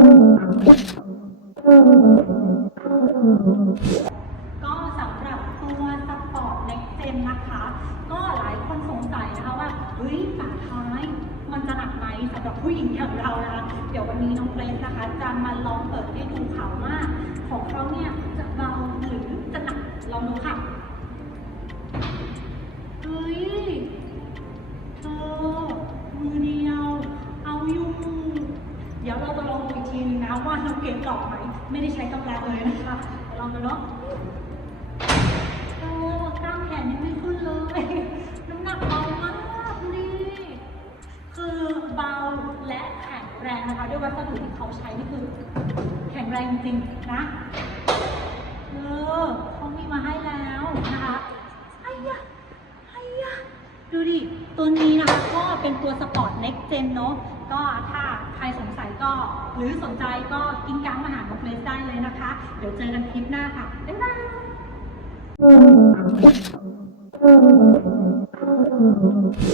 ก็สำหรับตัวสปอร์ตเล็กเจนนะคะ ก็หลายคนสงสัยนะคะว่าเฮ้ยฝาท้ายมันจะหนักไหมสำหรับผู้หญิงอย่างเรานะคะ เดี๋ยววันนี้น้องเกรซนะคะจะมาลอง นึงนะว่าน้องเก่งตอบไหมไม่ได้ใช้กำลังเลยนะคะลองดูเนาะโอ้กล้ามแขนยังไม่ขึ้นเลย น้ำหนักเบามากนี่ คือเบาและแข็งแรงนะคะ ด้วยวัสดุที่เขาใช้นี่คือ แข็งแรงจริงๆนะเออเขามีมาให้แล้วนะคะไอ้ยะไอ้ยะดูดิ ตัวนี้นะคะ เป็นตัวสปอร์ต next gen เนาะก็ถ้าใครสงสัยก็หรือสนใจก็กินกังมาหาน้อเลสได้เลยนะคะ เดี๋ยวเจอกันคลิปหน้าค่ะ บ๊ายบาย